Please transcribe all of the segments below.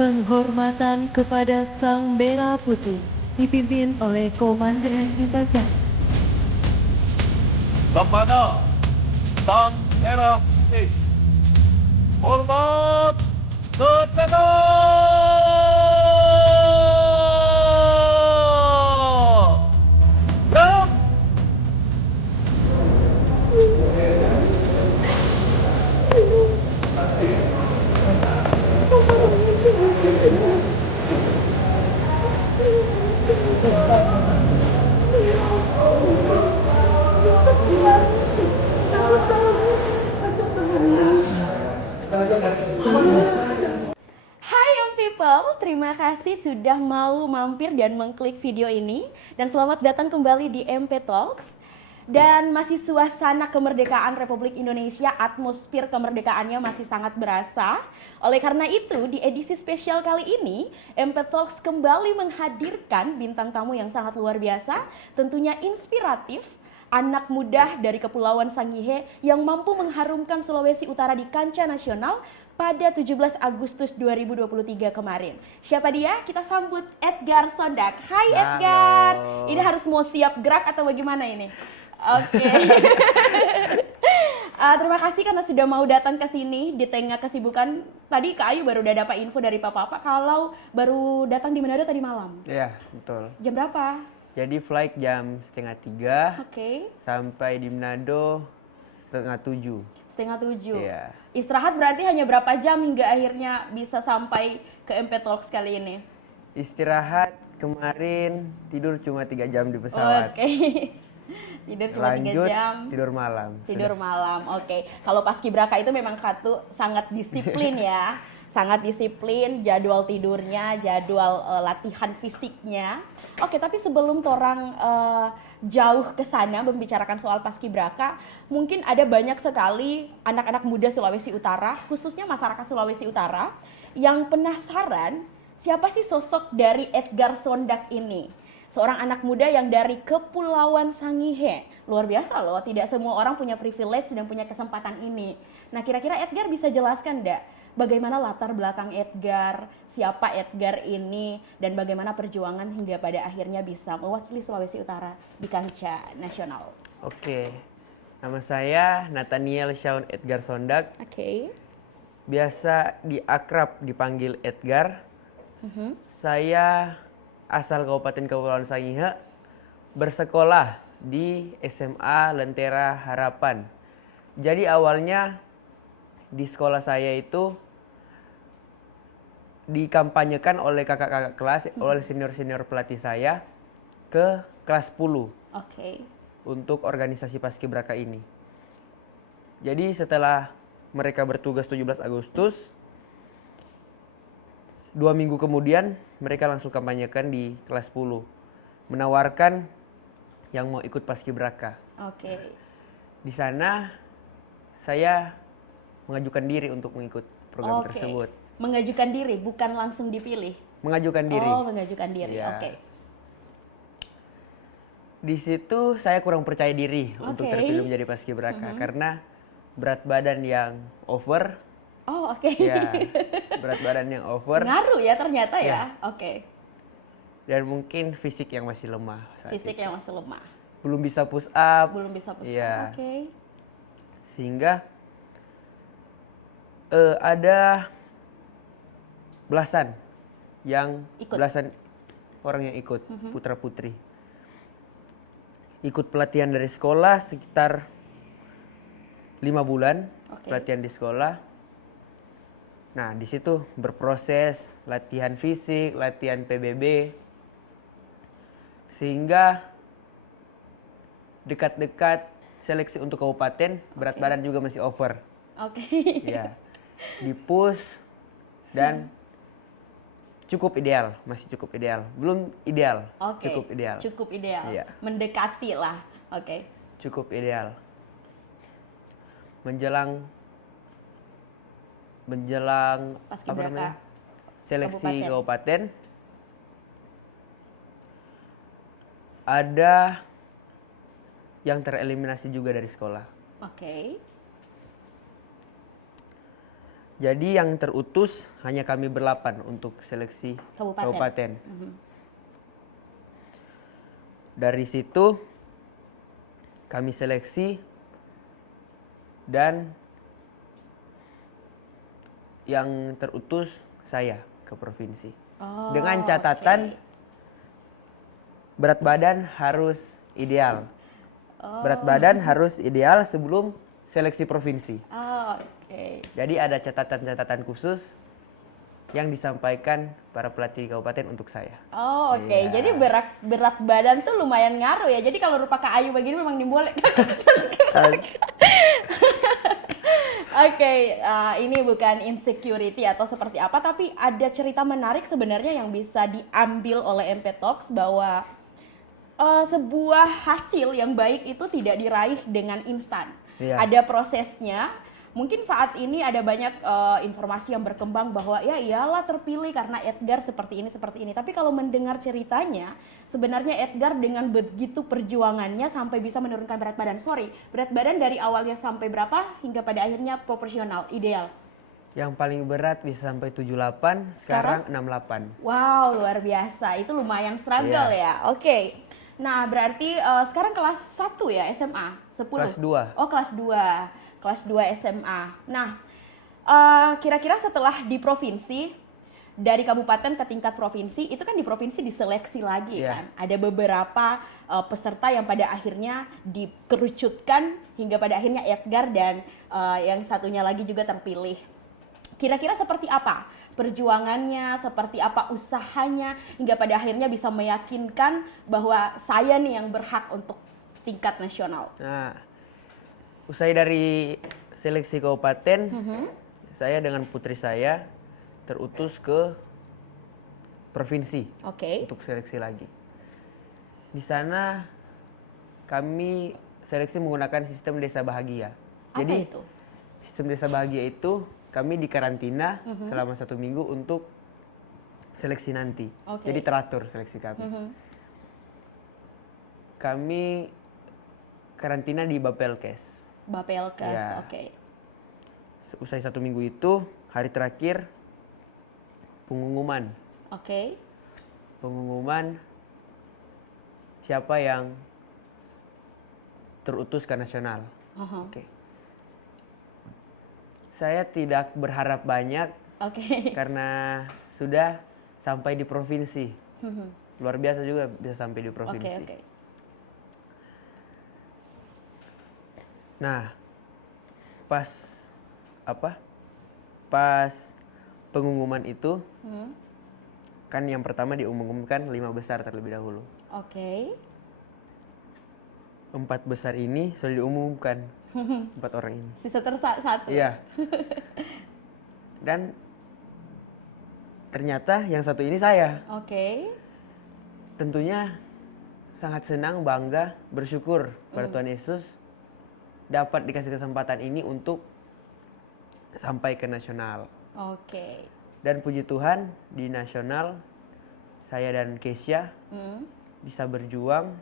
Penghormatan kepada Sang Merah Putih dipimpin oleh Komandan Infanteri. Kepada Sang Merah Putih, hormat sejahtera. Gerak! Hai young people, terima kasih sudah mau mampir dan mengklik video ini. Dan selamat datang kembali di MP Talks. Dan masih suasana kemerdekaan Republik Indonesia, atmosfer kemerdekaannya masih sangat berasa. Oleh karena itu, di edisi spesial kali ini, MP Talks kembali menghadirkan bintang tamu yang sangat luar biasa, tentunya inspiratif, anak muda dari Kepulauan Sangihe yang mampu mengharumkan Sulawesi Utara di kancah nasional pada 17 Agustus 2023 kemarin. Siapa dia? Kita sambut Edgar Sondak. Hai Edgar. Halo. Ini harus mau siap gerak atau bagaimana ini? Oke. Terima kasih karena sudah mau datang ke sini di tengah kesibukan. Tadi Kak Ayu baru udah dapat info dari Papa kalau baru datang di Manado tadi malam. Iya, betul. Jam berapa? Jadi flight jam 2:30 Oke. sampai di Manado 6:30. 6:30. Iya. Istirahat berarti hanya berapa jam hingga akhirnya bisa sampai ke MP Talks kali ini? Istirahat kemarin tidur cuma 3 jam di pesawat. Oke. Tidur cuma 3 Lanjut jam. tidur malam. Tidur malam. Oke. Kalau paskibraka itu memang Katu sangat disiplin ya. Sangat disiplin jadwal tidurnya, jadwal latihan fisiknya. Oke, tapi sebelum torang jauh ke sana membicarakan soal paskibraka, mungkin ada banyak sekali anak-anak muda Sulawesi Utara, khususnya masyarakat Sulawesi Utara yang penasaran siapa sih sosok dari Edgar Sondak ini? Seorang anak muda yang dari Kepulauan Sangihe. Luar biasa loh, tidak semua orang punya privilege dan punya kesempatan ini. Nah, kira-kira Edgar bisa jelaskan enggak bagaimana latar belakang Edgar, siapa Edgar ini, dan bagaimana perjuangan hingga pada akhirnya bisa mewakili Sulawesi Utara di kancah nasional? Oke. Nama saya Nathaniel Shaun Edgar Sondak. Oke. Biasa diakrab dipanggil Edgar. Saya asal Kabupaten Kepulauan Sangihe, bersekolah di SMA Lentera Harapan. Jadi awalnya di sekolah saya itu dikampanyekan oleh kakak-kakak kelas, oleh senior-senior pelatih saya ke kelas 10 Oke. untuk organisasi paskibraka ini. Jadi setelah mereka bertugas 17 Agustus, 2 minggu kemudian mereka langsung kampanyekan di kelas 10, menawarkan yang mau ikut paskibraka. Oke. Di sana saya mengajukan diri untuk mengikut program Oke. tersebut. Mengajukan diri, bukan langsung dipilih. Mengajukan diri. Oh, mengajukan diri. Iya. Oke. Di situ saya kurang percaya diri untuk Oke. terpilih menjadi paskibraka karena berat badan yang over. Oh, oke. Ya, berat badan yang over Ngaruh ya ternyata Ya. ya. Oke. dan mungkin fisik yang masih lemah saat Fisik itu. yang masih lemah. Belum bisa push up. Belum bisa push up. Iya. Oke. Sehingga ada belasan Ikut. belasan orang yang ikut, putra putri ikut pelatihan dari sekolah sekitar 5 bulan. Oke. Pelatihan di sekolah. Nah, di situ berproses latihan fisik, latihan PBB, sehingga dekat-dekat seleksi untuk kabupaten, berat badan juga masih over. Oke. Ya, di push dan cukup ideal, masih cukup ideal, belum ideal, Oke. cukup ideal, Cukup ideal. Iya. Mendekati lah. Oke. cukup ideal. Menjelang Paskibraka seleksi kabupaten. kabupaten, ada yang tereliminasi juga dari sekolah. Oke. Jadi yang terutus hanya kami berlapan untuk seleksi kabupaten. Dari situ kami seleksi dan yang terutus saya ke provinsi. Oh, Dengan catatan berat badan harus ideal. Berat badan harus ideal sebelum seleksi provinsi. Oh, oke. Jadi ada catatan-catatan khusus yang disampaikan para pelatih di kabupaten untuk saya. Oh, oke. Iya. Jadi berat badan tuh lumayan ngaruh ya. Jadi kalau rupa Kak Ayu begini memang dimboleh. Oke, ini bukan insecurity atau seperti apa, tapi ada cerita menarik sebenarnya yang bisa diambil oleh MP Talks bahwa sebuah hasil yang baik itu tidak diraih dengan instan. Iya. Ada prosesnya. Mungkin saat ini ada banyak informasi yang berkembang bahwa ya iyalah terpilih karena Edgar seperti ini. Tapi kalau mendengar ceritanya, sebenarnya Edgar dengan begitu perjuangannya sampai bisa menurunkan berat badan. Berat badan dari awalnya sampai berapa hingga pada akhirnya proporsional, ideal? Yang paling berat bisa sampai 78, sekarang 68. Wow, luar biasa. Itu lumayan struggle ya. Oke. Nah, berarti sekarang kelas 1 ya SMA? 10? Kelas 2. Oh, kelas 2. Kelas 2 SMA. Nah, kira-kira setelah di provinsi, dari kabupaten ke tingkat provinsi, itu kan di provinsi diseleksi lagi kan? Ada beberapa peserta yang pada akhirnya dikerucutkan hingga pada akhirnya Edgar dan yang satunya lagi juga terpilih. Kira-kira seperti apa perjuangannya, seperti apa usahanya, hingga pada akhirnya bisa meyakinkan bahwa saya nih yang berhak untuk tingkat nasional. Nah, usai dari seleksi kabupaten, saya dengan putri saya terutus ke provinsi untuk seleksi lagi. Di sana kami seleksi menggunakan sistem desa bahagia. Apa Jadi itu? sistem desa bahagia itu kami dikarantina selama 1 minggu untuk seleksi nanti. Jadi teratur seleksi kami. Kami karantina di Bapelkes. Bapelkes, Ya. oke. Usai 1 minggu itu, hari terakhir pengumuman. Oke. Pengumuman siapa yang terutus ke nasional. Oke. Saya tidak berharap banyak karena sudah sampai di provinsi. Luar biasa juga bisa sampai di provinsi. Nah, pas pengumuman itu, kan yang pertama diumumkan 5 besar terlebih dahulu. 4 besar ini sudah diumumkan, 4 orang ini. Sisa satu. Iya. Dan ternyata yang satu ini saya. Tentunya sangat senang, bangga, bersyukur pada Tuhan Yesus dapat dikasih kesempatan ini untuk sampai ke nasional. Dan puji Tuhan di nasional saya dan Kesia bisa berjuang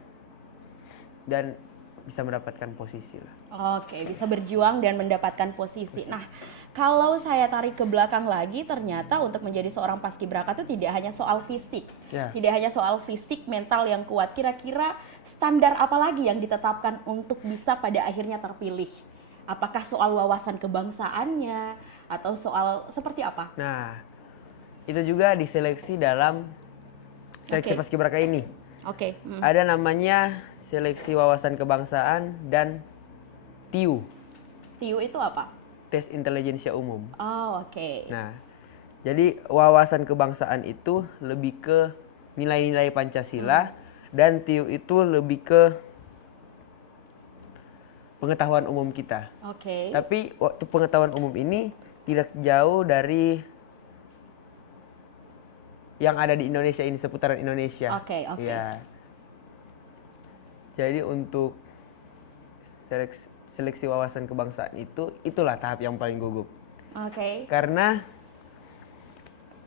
dan bisa mendapatkan posisi lah. Bisa berjuang dan mendapatkan posisi. Nah, kalau saya tarik ke belakang lagi, ternyata untuk menjadi seorang paskibraka itu tidak hanya soal fisik. Tidak hanya soal fisik, mental yang kuat. Kira-kira standar apa lagi yang ditetapkan untuk bisa pada akhirnya terpilih? Apakah soal wawasan kebangsaannya atau soal seperti apa? Nah, itu juga diseleksi dalam seleksi paskibraka ini. Ada namanya seleksi wawasan kebangsaan dan TIU. TIU itu apa? Tes intelijensia umum. Nah, jadi wawasan kebangsaan itu lebih ke nilai-nilai Pancasila dan TIU itu lebih ke pengetahuan umum kita. Tapi waktu pengetahuan umum ini tidak jauh dari yang ada di Indonesia ini, seputaran Indonesia. Ya. Jadi untuk seleksi wawasan kebangsaan itulah tahap yang paling gugup. Karena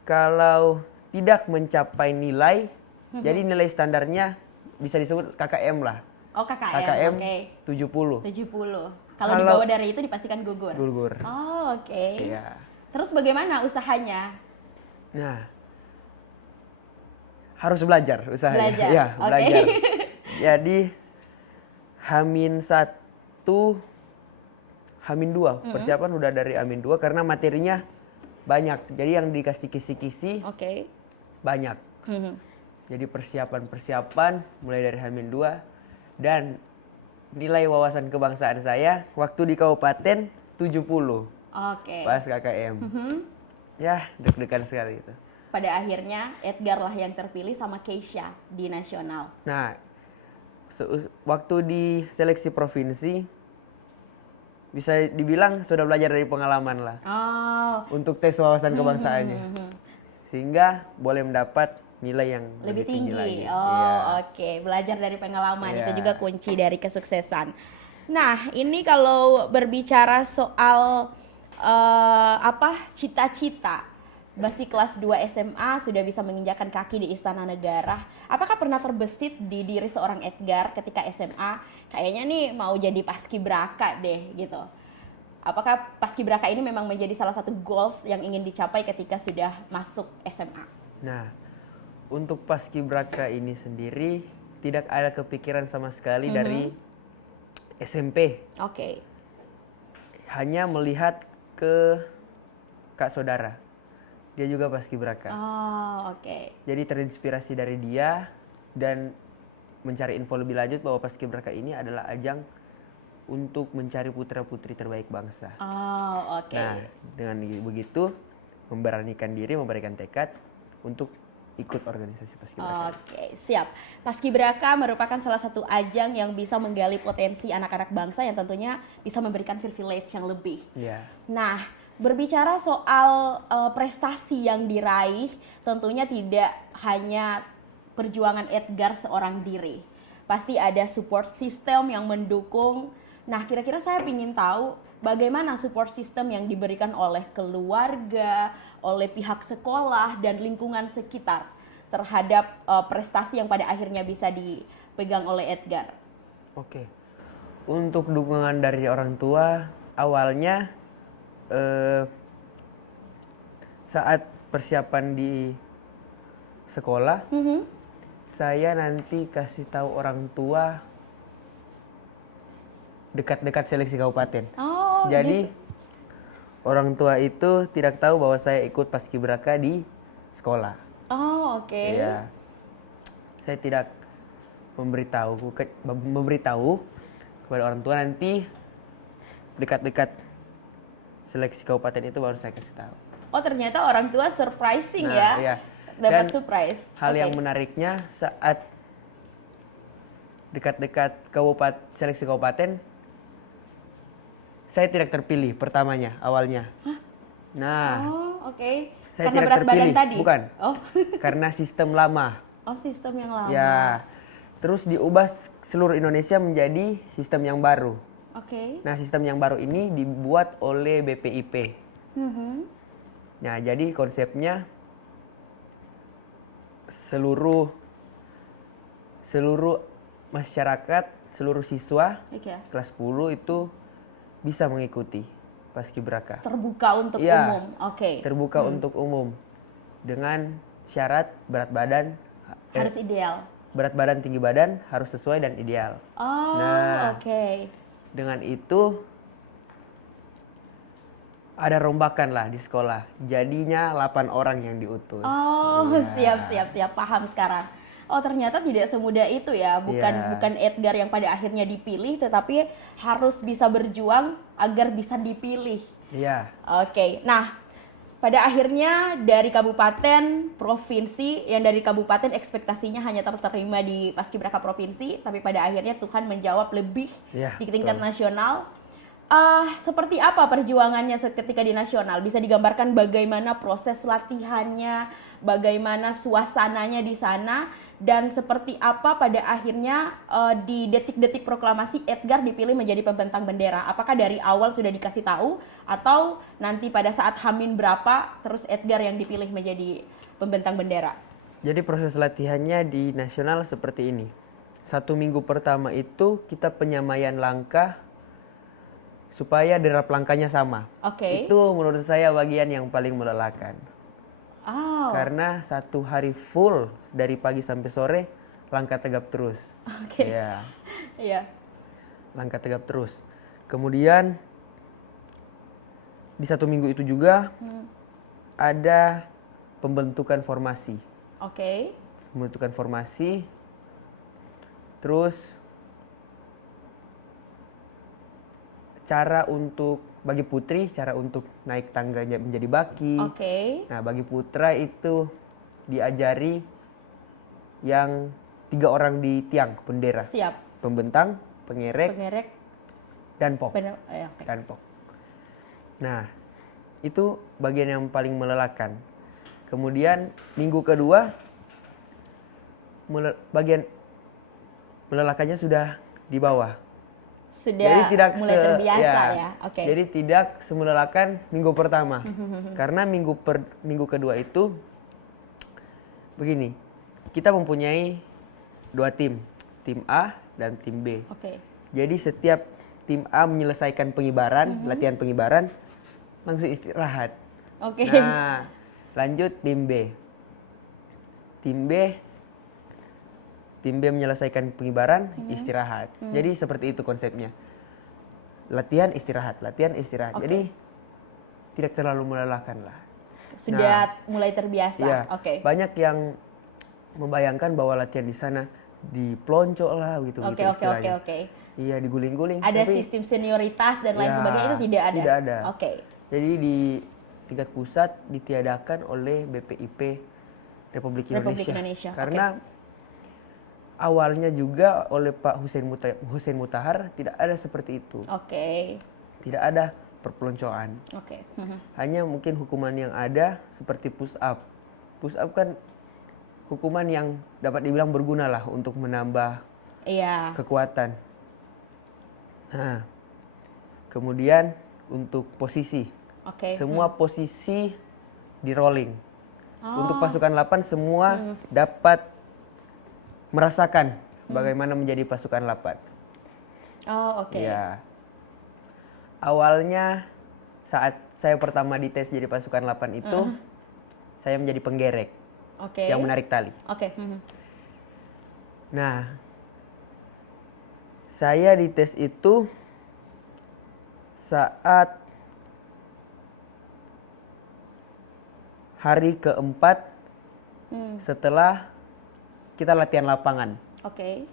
kalau tidak mencapai nilai, jadi nilai standarnya bisa disebut KKM lah. KKM 70. Kalau di bawah dari itu dipastikan gugur. Gugur. Oke. Iya. Terus bagaimana usahanya? Nah, harus belajar usahanya. Belajar. Ya, Oke. belajar. Jadi H-1, H-2 persiapan udah dari H-2 karena materinya banyak. Jadi yang dikasih kisi-kisi Oke. banyak. Jadi persiapan mulai dari H-2 dan nilai wawasan kebangsaan saya waktu di kabupaten 70 Oke. pas KKM. Ya, deg-degan sekali itu. Pada akhirnya Edgar lah yang terpilih sama Keisha di nasional. Nah, waktu di seleksi provinsi bisa dibilang sudah belajar dari pengalaman lah Oh, untuk tes wawasan kebangsaannya. Sehingga boleh mendapat nilai yang lebih tinggi. lagi. Oh, Iya. oke. Belajar dari pengalaman Iya. itu juga kunci dari kesuksesan. Nah, ini kalau berbicara soal cita-cita. Masih kelas 2 SMA sudah bisa menginjakan kaki di Istana Negara. Apakah pernah terbesit di diri seorang Edgar ketika SMA, kayaknya nih mau jadi paskibraka deh gitu. Apakah paskibraka ini memang menjadi salah satu goals yang ingin dicapai ketika sudah masuk SMA? Nah, untuk paskibraka ini sendiri tidak ada kepikiran sama sekali dari SMP. Oke. Hanya melihat ke kak saudara. Dia juga paskibraka. Oh, oke. Jadi terinspirasi dari dia dan mencari info lebih lanjut bahwa paskibraka ini adalah ajang untuk mencari putra-putri terbaik bangsa. Oh, oke. Nah, dengan begitu memberanikan diri, memberikan tekad untuk ikut organisasi paskibraka. Oke, siap. Paskibraka merupakan salah satu ajang yang bisa menggali potensi anak-anak bangsa yang tentunya bisa memberikan privilege yang lebih. Iya. Nah, berbicara soal prestasi yang diraih, tentunya tidak hanya perjuangan Edgar seorang diri. Pasti ada support system yang mendukung. Nah, kira-kira saya ingin tahu bagaimana support system yang diberikan oleh keluarga, oleh pihak sekolah, dan lingkungan sekitar terhadap prestasi yang pada akhirnya bisa dipegang oleh Edgar. Oke. Untuk dukungan dari orang tua, awalnya saat persiapan di sekolah, saya nanti kasih tahu orang tua dekat-dekat seleksi kabupaten. Oh, Jadi orang tua itu tidak tahu bahwa saya ikut paskibraka di sekolah. Oh, oke. Iya. Saya tidak memberitahu kepada orang tua, nanti dekat-dekat seleksi kabupaten itu baru saya kasih tahu. Oh, ternyata orang tua surprising Nah, ya. iya. Dapat Dan surprise. Hal Oke. yang menariknya saat dekat-dekat seleksi kabupaten, saya tidak terpilih pertamanya, awalnya. Nah, Oh, oke. saya Karena tidak berat badan terpilih. tadi? Bukan. Oh. Karena sistem lama. Oh, sistem yang lama. Ya. Terus diubah seluruh Indonesia menjadi sistem yang baru. Oke. Nah, sistem yang baru ini dibuat oleh BPIP. Nah, jadi konsepnya seluruh masyarakat, seluruh siswa Oke. kelas 10 itu bisa mengikuti paskibraka. Terbuka untuk Iya, umum. Oke. Terbuka untuk umum dengan syarat berat badan Harus ideal. berat badan, tinggi badan harus sesuai dan ideal. Oh, Nah. oke. Dengan itu ada rombakan lah di sekolah. Jadinya 8 orang yang diutus. Oh, Iya. siap, paham sekarang. Oh, ternyata tidak semudah itu ya. Iya. Bukan Edgar yang pada akhirnya dipilih, tetapi harus bisa berjuang agar bisa dipilih. Iya. Oke. Nah, pada akhirnya dari kabupaten, provinsi, yang dari kabupaten ekspektasinya hanya terterima di paskibraka provinsi, tapi pada akhirnya Tuhan menjawab lebih Iya, di tingkat betul. nasional. Seperti apa perjuangannya ketika di nasional? Bisa digambarkan bagaimana proses latihannya, bagaimana suasananya di sana, dan seperti apa pada akhirnya di detik-detik proklamasi Edgar dipilih menjadi pembentang bendera? Apakah dari awal sudah dikasih tahu, atau nanti pada saat Hamin berapa terus Edgar yang dipilih menjadi pembentang bendera? Jadi proses latihannya di nasional seperti ini. 1 minggu pertama itu kita penyamaian langkah supaya derap langkahnya sama. Oke. Itu menurut saya bagian yang paling melelahkan. Oh. Karena 1 hari full dari pagi sampai sore langkah tegap terus. Oke. Ya, Iya. langkah tegap terus. Kemudian di 1 minggu itu juga ada pembentukan formasi. Oke. Pembentukan formasi. Terus cara untuk bagi putri, cara untuk naik tangganya menjadi baki. Oke. Nah, bagi putra itu diajari yang 3 orang di tiang bendera. Siap. Pembentang, pengerek, Pengerek. dan pok. Benar. Oke. Dan pok. Nah, itu bagian yang paling melelahkan. Kemudian minggu kedua bagian melelahkannya sudah di bawah. Sudah mulai terbiasa ya. Oke. Jadi tidak semelelahkan minggu pertama. Karena minggu kedua itu begini. Kita mempunyai 2 tim, tim A dan tim B. Oke. Jadi setiap tim A menyelesaikan pengibaran, latihan pengibaran, langsung istirahat. Oke. Nah, lanjut tim B. Tim B menyelesaikan pengibaran, istirahat. Jadi seperti itu konsepnya. Latihan, istirahat, latihan, istirahat. Oke. Jadi tidak terlalu melelahkan lah. Sudah mulai terbiasa. Iya, Oke. banyak yang membayangkan bahwa latihan di sana diploncok lah gitu. Oke. Iya, diguling-guling. Ada tapi sistem senioritas dan lain ya, sebagainya, itu tidak ada. Tidak ada. Oke. Jadi di tingkat pusat ditiadakan oleh BPIP Republik Indonesia. Karena awalnya juga oleh Pak Hussein Mutahar tidak ada seperti itu. Oke. Tidak ada perpeloncoan. Oke. Hanya mungkin hukuman yang ada seperti push up. Push up kan hukuman yang dapat dibilang berguna lah untuk menambah Iya. kekuatan. Nah, kemudian untuk posisi. Oke. Semua posisi di rolling. Untuk pasukan 8 semua dapat merasakan bagaimana menjadi pasukan 8. Oh, oke. Ya. Awalnya saat saya pertama dites jadi pasukan 8 itu, saya menjadi penggerek Oke. yang menarik tali. Oke. Nah, saya dites itu saat hari keempat setelah kita latihan lapangan. Oke.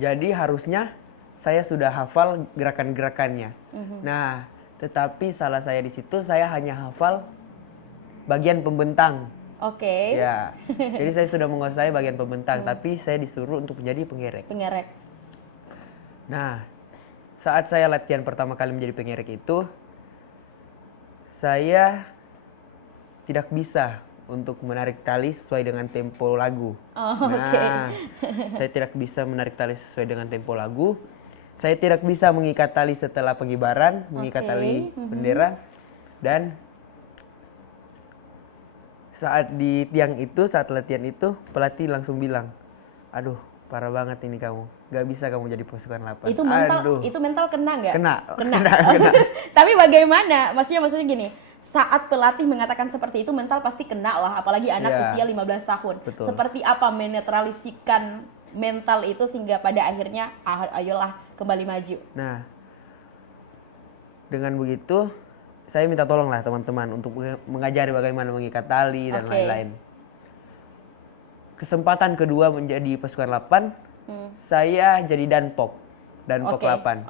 Jadi harusnya saya sudah hafal gerakan-gerakannya. Nah, tetapi salah saya di situ, saya hanya hafal bagian pembentang. Oke. Ya, jadi saya sudah menguasai bagian pembentang, tapi saya disuruh untuk menjadi pengerek. Pengerek. Nah, saat saya latihan pertama kali menjadi pengerek itu, saya tidak bisa untuk menarik tali sesuai dengan tempo lagu. Oh, Nah, saya tidak bisa menarik tali sesuai dengan tempo lagu. Saya tidak bisa mengikat tali setelah pengibaran, mengikat tali bendera. Dan saat di tiang itu, saat latihan itu, pelatih langsung bilang, aduh parah banget ini kamu, gak bisa kamu jadi pasukan 8. Itu mental kena nggak? Kena. Tapi bagaimana? Maksudnya gini, saat pelatih mengatakan seperti itu, mental pasti kena lah, apalagi anak usia 15 tahun. Betul. Seperti apa menetralisikan mental itu sehingga pada akhirnya ayolah kembali maju. Nah, dengan begitu saya minta tolong lah teman-teman untuk mengajari bagaimana mengikat tali dan lain-lain. Kesempatan kedua menjadi pasukan 8, saya jadi danpok 8.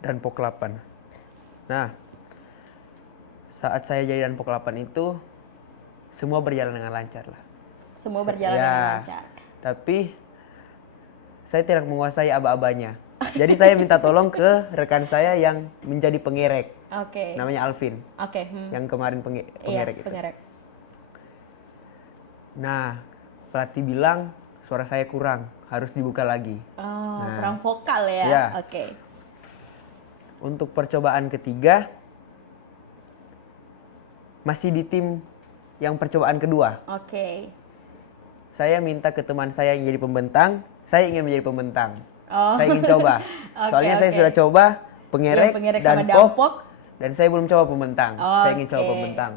Danpok 8. Nah, saat saya jadi danpok 8 itu semua berjalan dengan lancar lah. Semua berjalan dengan lancar. Tapi saya tidak menguasai aba-abanya. Jadi saya minta tolong ke rekan saya yang menjadi pengerek. Oke. Namanya Alvin. Oke. Yang kemarin pengerek itu. Pengerek. Nah, pelatih bilang suara saya kurang, harus dibuka lagi. Oh, kurang vokal ya. Ya. Oke. Untuk percobaan ketiga masih di tim yang percobaan kedua. Oke. Saya minta ke teman saya yang jadi pembentang, saya ingin menjadi pembentang. Oh. Saya ingin coba. Soalnya saya sudah coba pengerek, pengerek dan sama dampok. Dan saya belum coba pembentang. Saya ingin coba Oke. pembentang.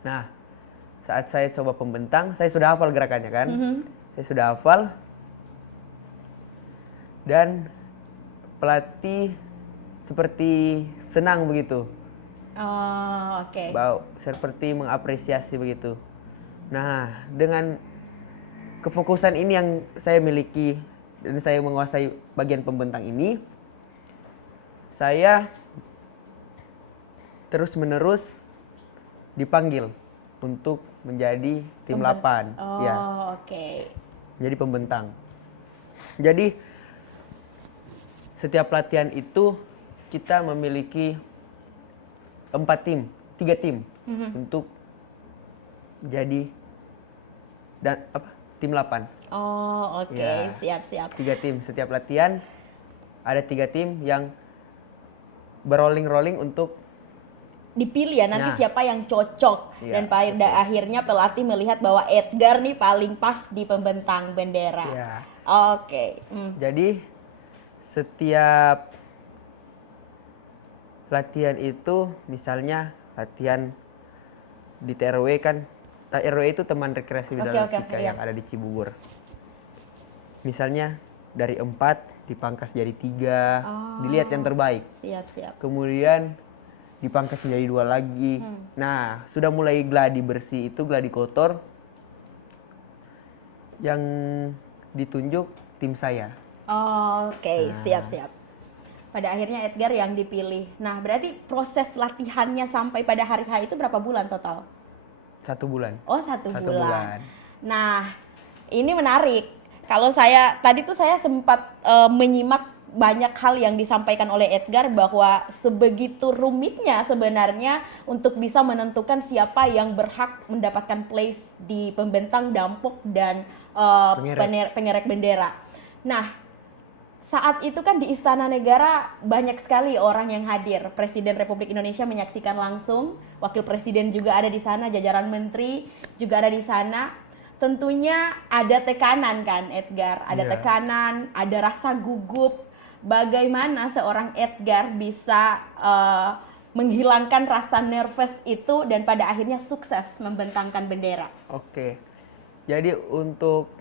Nah, saat saya coba pembentang, saya sudah hafal gerakannya kan. Saya sudah hafal. Dan pelatih seperti senang begitu. Oh, oke. Seperti mengapresiasi begitu. Nah, dengan kefokusan ini yang saya miliki dan saya menguasai bagian pembentang ini, saya terus-menerus dipanggil untuk menjadi tim 8. Oh, Ya, oke. jadi pembentang. Jadi setiap latihan itu kita memiliki 3 tim untuk jadi tim 8. Oh, oke. Ya. Siap-siap. 3 tim setiap latihan, ada 3 tim yang berrolling-rolling untuk Dipilih ya nanti Nah. siapa yang cocok. Iya, Dan pada akhirnya pelatih melihat bahwa Edgar nih paling pas di pembentang bendera. ya. Oke. Jadi setiap latihan itu, misalnya latihan di TRW kan, TRW itu Taman Rekreasi Widara Latika iya. yang ada di Cibubur. Misalnya dari 4 dipangkas jadi 3, dilihat yang terbaik. Siap-siap. Kemudian dipangkas menjadi 2 lagi. Nah, sudah mulai gladi bersih itu, gladi kotor yang ditunjuk tim saya. Oke, siap-siap. Pada akhirnya Edgar yang dipilih. Nah, berarti proses latihannya sampai pada hari H itu berapa bulan total? 1 bulan. Oh, satu 1 bulan. bulan. Nah, ini menarik. Kalau tadi tuh saya sempat menyimak banyak hal yang disampaikan oleh Edgar bahwa sebegitu rumitnya sebenarnya untuk bisa menentukan siapa yang berhak mendapatkan place di pembentang, dampok, dan pengerek bendera. Nah, saat itu kan di Istana Negara banyak sekali orang yang hadir. Presiden Republik Indonesia menyaksikan langsung, Wakil Presiden juga ada di sana, jajaran menteri juga ada di sana. Tentunya ada tekanan kan, Edgar? Ada Iya. tekanan, ada rasa gugup. Bagaimana seorang Edgar bisa menghilangkan rasa nervous itu dan pada akhirnya sukses membentangkan bendera? Oke. Jadi untuk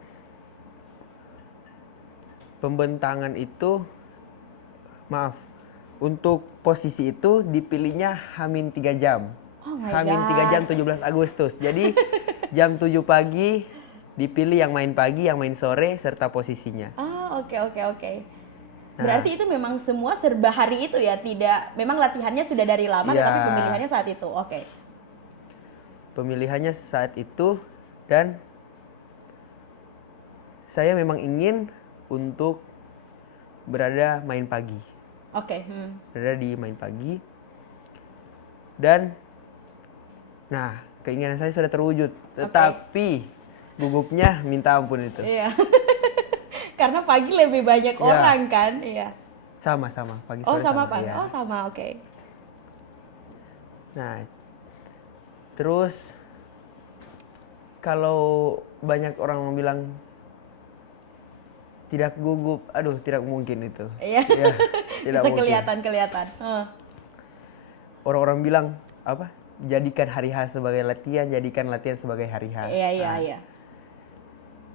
pembentangan itu, untuk posisi itu dipilihnya H-3 jam. Oh my H-3 God. jam 17 Agustus. Jadi jam 7 pagi dipilih yang main pagi, yang main sore, serta posisinya. Oh, oke. Berarti itu memang semua serba hari itu ya, tidak, memang latihannya sudah dari lama, Iya. tetapi pemilihannya saat itu. Oke. Pemilihannya saat itu, dan saya memang ingin untuk berada main pagi. Oke. Berada di main pagi. Dan nah, keinginan saya sudah terwujud, tetapi gugupnya minta ampun itu. Iya. Karena pagi lebih banyak orang kan, iya. Sama pagi Oh, sore sama Pak. ya. Oh, sama, oke. Nah, terus kalau banyak orang bilang tidak gugup, aduh, tidak mungkin itu. Iya. Ya, tidak Bisa mungkin. kelihatan. Orang-orang bilang apa? Jadikan hari H sebagai latihan, jadikan latihan sebagai hari H. Iya.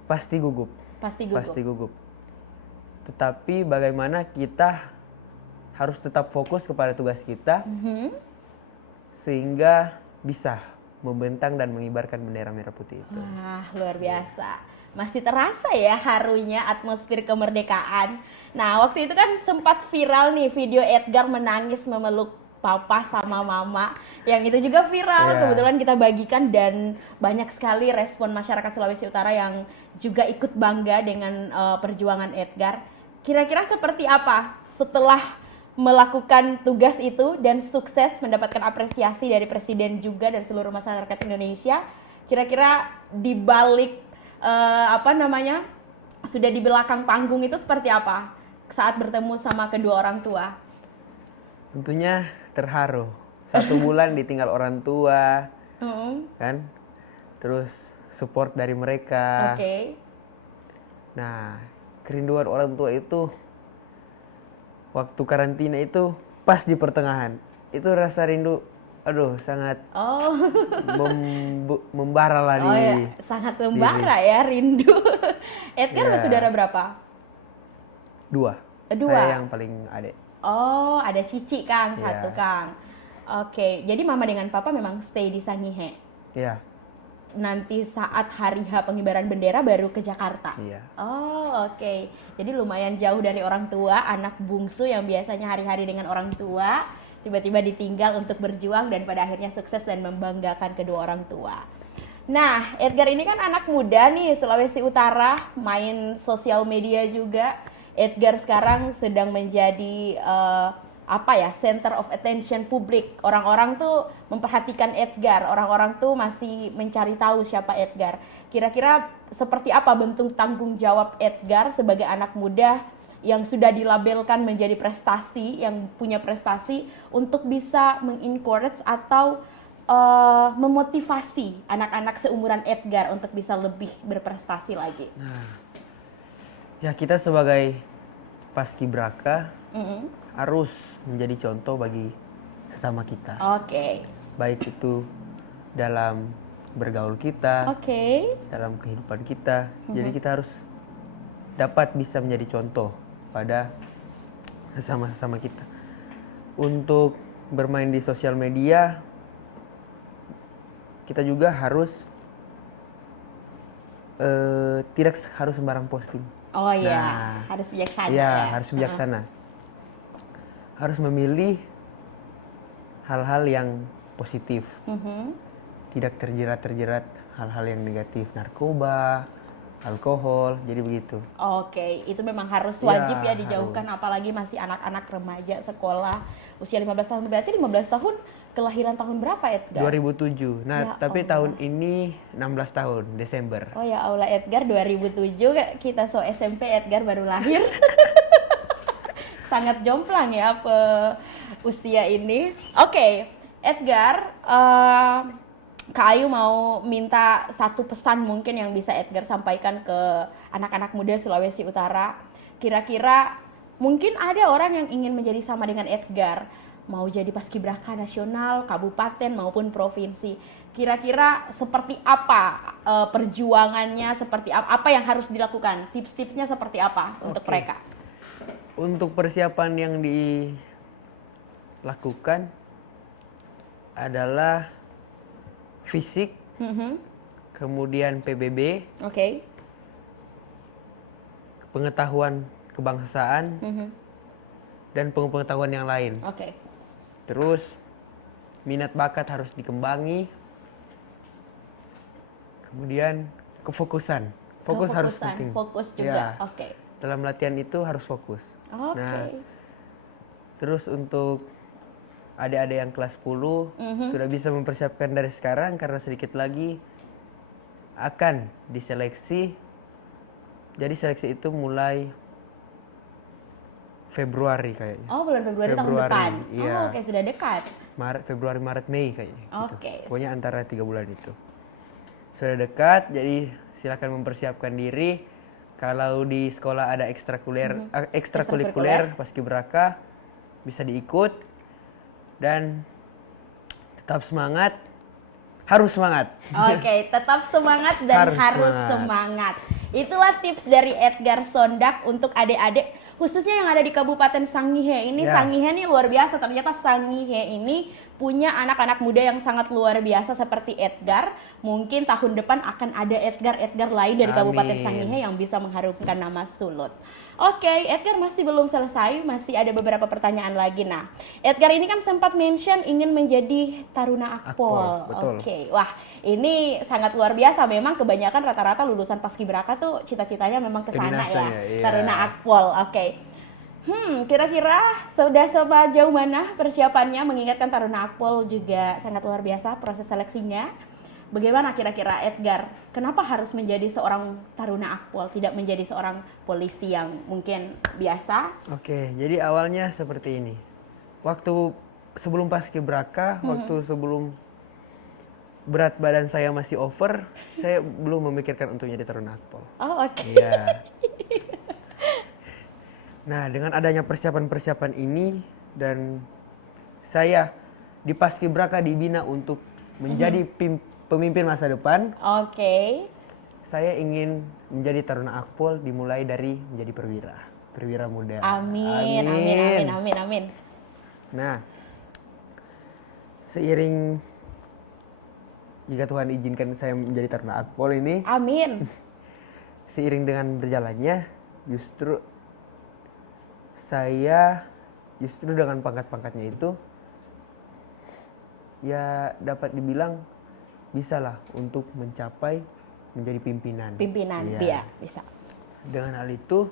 Pasti gugup. Pasti gugup. Pasti gugup. Tetapi bagaimana kita harus tetap fokus kepada tugas kita, sehingga bisa membentang dan mengibarkan bendera merah putih itu. Wah, luar biasa. Masih terasa ya harunya atmosfer kemerdekaan. Nah, waktu itu kan sempat viral nih video Edgar menangis memeluk papa sama mama. Yang itu juga viral, Iya. kebetulan kita bagikan dan banyak sekali respon masyarakat Sulawesi Utara yang juga ikut bangga dengan perjuangan Edgar. Kira-kira seperti apa setelah melakukan tugas itu dan sukses mendapatkan apresiasi dari Presiden juga dan seluruh masyarakat Indonesia? Kira-kira di balik sudah di belakang panggung itu seperti apa saat bertemu sama kedua orang tua? Tentunya terharu. 1 bulan ditinggal orang tua, kan? Terus support dari mereka. Oke. Nah, kerinduan orang tua itu waktu karantina itu pas di pertengahan. Itu rasa rindu, aduh sangat membara lah Oh ya, sangat membara ya rindu. Edgar bersaudara berapa? 2. Dua. Saya yang paling adik. Oh, ada Cici Kang, Iya. satu Kang. Oke, jadi mama dengan papa memang stay di Sangihe. Iya. Nanti saat hari H pengibaran bendera baru ke Jakarta. Iya. Oh, oke. Jadi lumayan jauh dari orang tua, anak bungsu yang biasanya hari-hari dengan orang tua, tiba-tiba ditinggal untuk berjuang dan pada akhirnya sukses dan membanggakan kedua orang tua. Nah, Edgar ini kan anak muda nih, Sulawesi Utara, main sosial media juga. Edgar sekarang sedang menjadi center of attention publik. Orang-orang tuh memperhatikan Edgar, orang-orang tuh masih mencari tahu siapa Edgar. Kira-kira seperti apa bentuk tanggung jawab Edgar sebagai anak muda yang sudah dilabelkan menjadi prestasi, yang punya prestasi untuk bisa mengencourage atau memotivasi anak-anak seumuran Edgar untuk bisa lebih berprestasi lagi. Nah, ya kita sebagai paskibraka harus menjadi contoh bagi sesama kita. Oke. Baik itu dalam bergaul kita, Oke. dalam kehidupan kita. Jadi kita harus dapat bisa menjadi contoh pada sesama-sesama kita. Untuk bermain di sosial media, kita juga harus tidak harus sembarang posting. Oh iya, Nah, harus bijaksana Iya, ya. harus bijaksana. Harus memilih hal-hal yang positif. Tidak terjerat-terjerat hal-hal yang negatif, narkoba, alkohol, jadi begitu. Oke, itu memang harus Ya, wajib ya dijauhkan, apalagi masih anak-anak remaja sekolah usia 15 tahun. Berarti 15 tahun kelahiran tahun berapa Edgar? 2007. Nah, Ya tapi Allah. tahun ini 16 tahun, Desember. Oh ya Allah, Edgar 2007, kita SMP Edgar baru lahir. Sangat jomplang ya usia ini. Oke, Edgar, Kak Ayu mau minta satu pesan mungkin yang bisa Edgar sampaikan ke anak-anak muda Sulawesi Utara. Kira-kira mungkin ada orang yang ingin menjadi sama dengan Edgar, mau jadi paskibraka nasional, kabupaten maupun provinsi. Kira-kira seperti apa perjuangannya, seperti apa yang harus dilakukan? Tips-tipsnya seperti apa untuk mereka? Untuk persiapan yang dilakukan adalah fisik, kemudian PBB, Oke. pengetahuan kebangsaan, dan pengetahuan yang lain. Oke. Terus minat bakat harus dikembangi. Kemudian kefokusan. Fokus harus Kefokusan, penting. fokus juga. Ya, Oke. dalam latihan itu harus fokus. Oke. Nah, terus untuk adik-adik yang kelas 10 sudah bisa mempersiapkan dari sekarang karena sedikit lagi akan diseleksi. Jadi seleksi itu mulai Februari kayaknya. Oh, bulan Februari tahun Februari, depan. iya. Oh, oke, sudah dekat. Februari, Maret, Mei kayaknya. Oke. Gitu. Pokoknya antara 3 bulan itu. Sudah dekat, jadi silakan mempersiapkan diri. Kalau di sekolah ada ekstrakurikuler paskibraka bisa diikut dan tetap semangat, harus semangat. Oke, tetap semangat dan harus semangat. Itulah tips dari Edgar Sondak untuk adik-adik khususnya yang ada di Kabupaten Sangihe ini. Ya. Sangihe ini luar biasa, ternyata Sangihe ini punya anak-anak muda yang sangat luar biasa seperti Edgar. Mungkin tahun depan akan ada Edgar lain dari Kabupaten Amin. Sangihe yang bisa mengharumkan nama Sulut. Oke, Edgar masih belum selesai, masih ada beberapa pertanyaan lagi. Nah, Edgar ini kan sempat mention ingin menjadi Taruna Akpol. Akpol, betul. Oke, wah ini sangat luar biasa. Memang kebanyakan rata-rata lulusan paskibraka tuh cita-citanya memang ke sana ya, Kedinasannya, iya. Taruna Akpol. Oke. Kira-kira sudah sejauh mana persiapannya mengingatkan Taruna Akpol juga sangat luar biasa proses seleksinya. Bagaimana kira-kira Edgar? Kenapa harus menjadi seorang Taruna Akpol, tidak menjadi seorang polisi yang mungkin biasa? Oke, jadi awalnya seperti ini. Waktu sebelum paskibraka, waktu sebelum berat badan saya masih over, saya belum memikirkan untuk menjadi Taruna Akpol. Oh, oke. Iya. Nah, dengan adanya persiapan-persiapan ini dan saya di Paskibraka dibina untuk menjadi pemimpin masa depan. Oke. Saya ingin menjadi Taruna Akpol dimulai dari menjadi perwira muda. Amin, amin, amin, amin, amin. Nah, seiring jika Tuhan izinkan saya menjadi Taruna Akpol ini, amin. Seiring dengan berjalannya, justru saya dengan pangkat-pangkatnya itu ya dapat dibilang bisalah untuk mencapai menjadi pimpinan. Iya, bisa. Dengan hal itu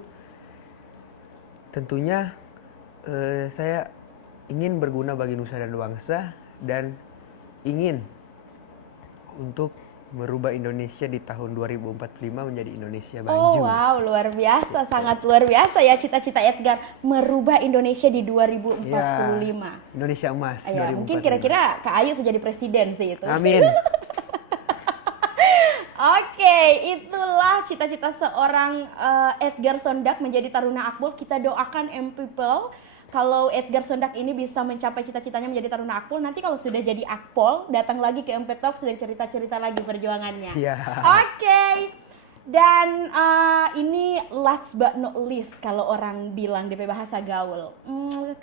tentunya saya ingin berguna bagi nusa dan bangsa dan ingin untuk merubah Indonesia di tahun 2045 menjadi Indonesia maju. Oh wow, luar biasa, sangat luar biasa ya cita-cita Edgar merubah Indonesia di 2045. Ya, Indonesia emas. Ya, mungkin kira-kira Kak Ayu bisa jadi presiden sih itu. Amin. Oke, itulah cita-cita seorang Edgar Sondak menjadi Taruna Akpol. Kita doakan M-People kalau Edgar Sondak ini bisa mencapai cita-citanya menjadi Taruna Akpol. Nanti kalau sudah jadi Akpol, datang lagi ke MP Talks dan cerita-cerita lagi perjuangannya. Oke. Dan ini last but not least kalau orang bilang DP bahasa gaul.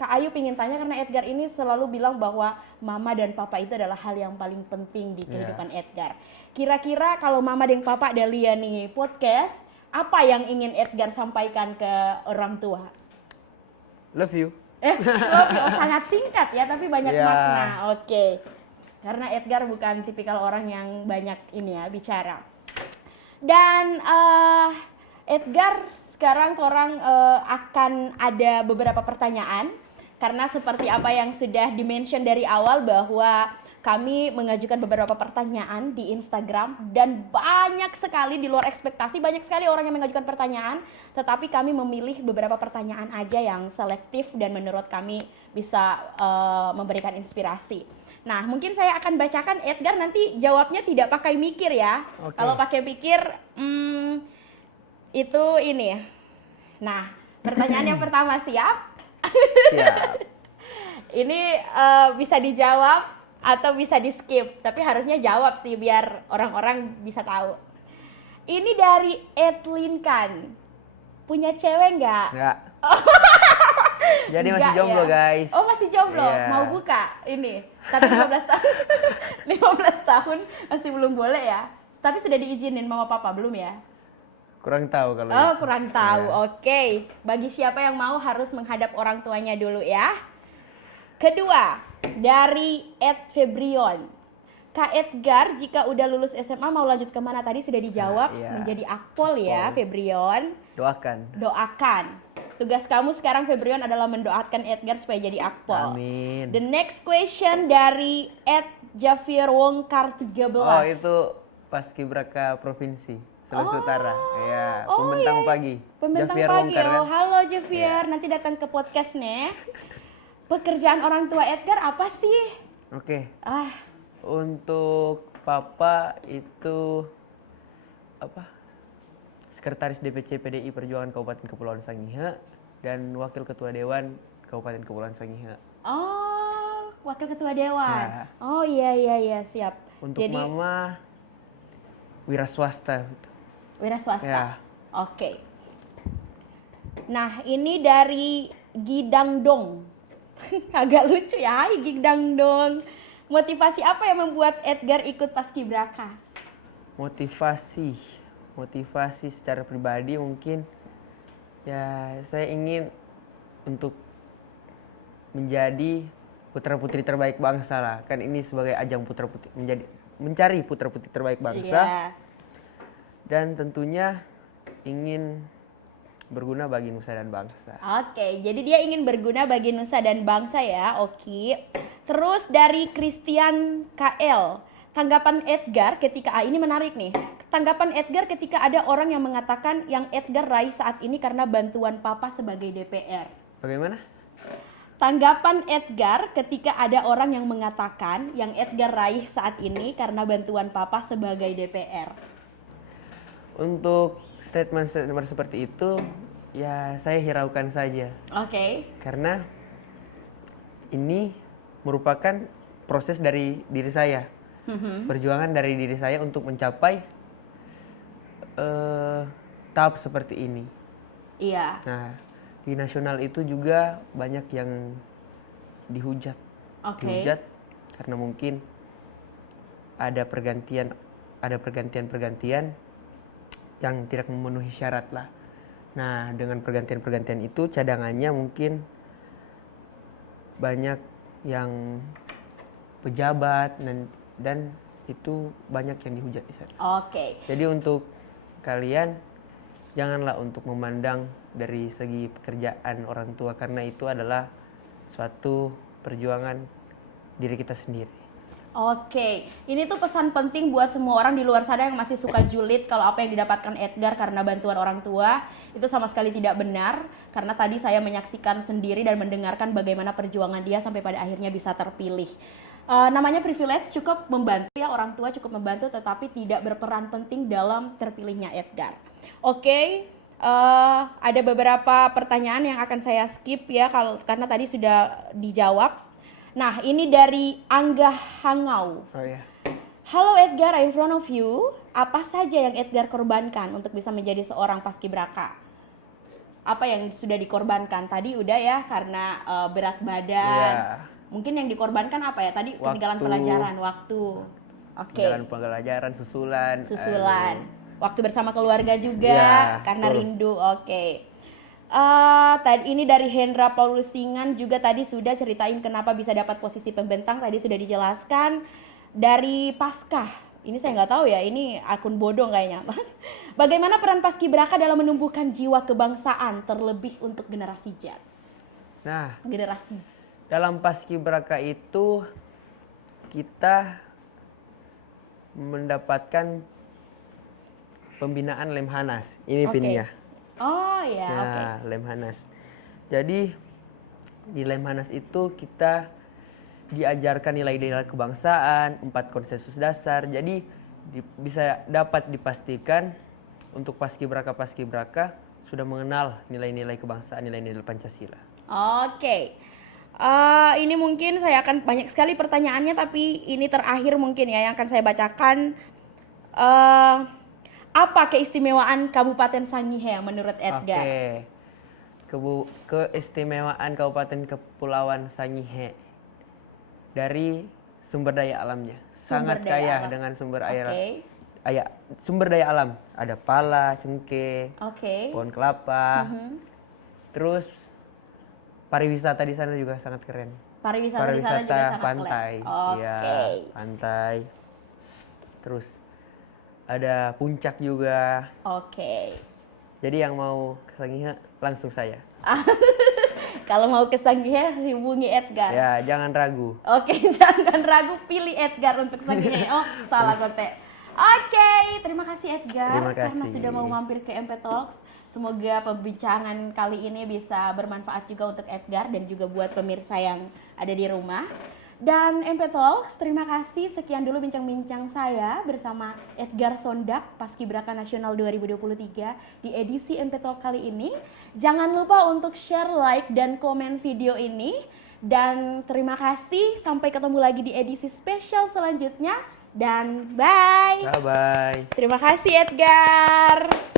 Kak Ayu pengen tanya karena Edgar ini selalu bilang bahwa mama dan papa itu adalah hal yang paling penting di kehidupan Edgar. Kira-kira kalau mama dan papa ada lihat nih podcast, apa yang ingin Edgar sampaikan ke orang tua? Love you. Love you. Oh, sangat singkat ya tapi banyak makna. Oke. Karena Edgar bukan tipikal orang yang banyak ini ya bicara. Dan Edgar sekarang korang akan ada beberapa pertanyaan karena seperti apa yang sudah di-mention dari awal bahwa kami mengajukan beberapa pertanyaan di Instagram dan banyak sekali di luar ekspektasi, banyak sekali orang yang mengajukan pertanyaan, tetapi kami memilih beberapa pertanyaan aja yang selektif dan menurut kami bisa memberikan inspirasi. Nah, mungkin saya akan bacakan, Edgar nanti jawabnya tidak pakai mikir ya. Okay. Kalau pakai pikir, itu ini. Nah, pertanyaan yang pertama siap? Siap. Ini bisa dijawab atau bisa di skip, tapi harusnya jawab sih biar orang-orang bisa tahu. Ini dari Edlin Kan. Punya cewek nggak? Nggak. Jadi masih jomblo guys. Oh masih jomblo, mau buka ini. Tapi 15 tahun, 15 tahun masih belum boleh ya. Tapi sudah diizinin mama papa belum ya? Kurang tahu kalau. Oh kurang tahu, Oke. Bagi siapa yang mau harus menghadap orang tuanya dulu ya. Kedua, dari Ed Febrion. Kak Edgar, jika udah lulus SMA mau lanjut kemana? Tadi sudah dijawab, menjadi Akpol ya, Febrion. Doakan. Tugas kamu sekarang Febrion adalah mendoakan Edgar supaya jadi Akpol. Amin. The next question dari Ed Javier Wongkar 13. Oh itu Paskibraka Provinsi Sulawesi Utara. Ya, pembentang pagi. Pembentang Javier pagi. Wongkar, kan? Halo Javier, nanti datang ke podcast nih. Pekerjaan orang tua Edgar apa sih? Oke. Untuk papa itu apa? Sekretaris DPC PDI Perjuangan Kabupaten Kepulauan Sangihe dan Wakil Ketua Dewan Kabupaten Kepulauan Sangihe. Oh, Wakil Ketua Dewan. Ya. Oh iya siap. Untuk jadi, mama wira swasta. Wira swasta. Ya. Oke. Nah, ini dari Gidang Dong. Agak lucu ya, hai Gidang Dong. Motivasi apa yang membuat Edgar ikut Paskibraka? Motivasi secara pribadi mungkin ya saya ingin untuk menjadi putra-putri terbaik bangsa lah. Kan ini sebagai ajang putra-putri mencari putra-putri terbaik bangsa. Dan tentunya ingin berguna bagi nusa dan bangsa. Oke, jadi dia ingin berguna bagi nusa dan bangsa ya, oke. Terus dari Christian KL, tanggapan Edgar ketika, ini menarik nih. Tanggapan Edgar ketika ada orang yang mengatakan yang Edgar raih saat ini karena bantuan papa sebagai DPR. Bagaimana? Tanggapan Edgar ketika ada orang yang mengatakan yang Edgar raih saat ini karena bantuan papa sebagai DPR. Untuk statement seperti itu ya saya hiraukan saja. Oke. Karena ini merupakan proses dari diri saya. Perjuangan dari diri saya untuk mencapai tahap seperti ini. Iya. Nah, di nasional itu juga banyak yang dihujat. Oke. Dihujat karena mungkin ada pergantian-pergantian yang tidak memenuhi syarat lah. Nah, dengan pergantian-pergantian itu cadangannya mungkin banyak yang pejabat dan itu banyak yang dihujat di sana. Oke. Jadi untuk kalian janganlah untuk memandang dari segi pekerjaan orang tua karena itu adalah suatu perjuangan diri kita sendiri. Oke, ini tuh pesan penting buat semua orang di luar sana yang masih suka julid kalau apa yang didapatkan Edgar karena bantuan orang tua itu sama sekali tidak benar. Karena tadi saya menyaksikan sendiri dan mendengarkan bagaimana perjuangan dia sampai pada akhirnya bisa terpilih. Namanya privilege, cukup membantu ya, orang tua cukup membantu tetapi tidak berperan penting dalam terpilihnya Edgar. Oke, ada beberapa pertanyaan yang akan saya skip ya karena tadi sudah dijawab. Nah, ini dari Angga Hangau. Oh ya. Halo Edgar, I'm in front of you. Apa saja yang Edgar korbankan untuk bisa menjadi seorang paskibraka? Apa yang sudah dikorbankan? Tadi udah ya, karena berat badan. Yeah. Mungkin yang dikorbankan apa ya? Tadi ketinggalan pelajaran, waktu. Oke. Ketinggalan pelajaran, susulan. Waktu bersama keluarga juga, Yeah, karena betul. rindu. Oke. Tadi ini dari Hendra Paulusingan juga tadi sudah ceritain kenapa bisa dapat posisi pembentang, tadi sudah dijelaskan. Dari Paskah, ini saya nggak tahu ya, ini akun bodong kayaknya. Bagaimana peran paskibraka dalam menumbuhkan jiwa kebangsaan terlebih untuk generasi Z? Nah, Generasi. dalam paskibraka itu kita mendapatkan pembinaan Lemhanas. Ini Oke. pinnya. Oh ya, Nah, oke. Lemhanas. Jadi di Lemhanas itu kita diajarkan nilai-nilai kebangsaan, 4 konsensus dasar. Jadi bisa dapat dipastikan untuk paskibraka sudah mengenal nilai-nilai kebangsaan, nilai-nilai Pancasila. Oke. Ini mungkin saya akan banyak sekali pertanyaannya, tapi ini terakhir mungkin ya yang akan saya bacakan. Apa keistimewaan Kabupaten Sangihe menurut Edgar? Oke. Keistimewaan Kabupaten Kepulauan Sangihe dari sumber daya alamnya. Sangat kaya dengan sumber air. Sumber daya alam. Ada pala, cengkeh, pohon kelapa. Terus pariwisata di sana juga sangat keren. Pariwisata di sana juga sangat pantai. Iya, pantai. Terus ada puncak juga. Oke. Jadi yang mau ke Sangihe langsung saya. Kalau mau ke Sangihe hubungi Edgar. Ya, jangan ragu. Oke, jangan ragu, pilih Edgar untuk Sangihe. Oh, salah kote. Oke, terima kasih Edgar Terima kasih. karena sudah mau mampir ke MP Talks. Semoga pembincangan kali ini bisa bermanfaat juga untuk Edgar dan juga buat pemirsa yang ada di rumah. Dan MP Talks, terima kasih. Sekian dulu bincang-bincang saya bersama Edgar Sondak, Paskibraka Nasional 2023 di edisi MP Talk kali ini. Jangan lupa untuk share, like, dan komen video ini. Dan terima kasih, sampai ketemu lagi di edisi spesial selanjutnya. Dan bye! Bye-bye. Terima kasih Edgar!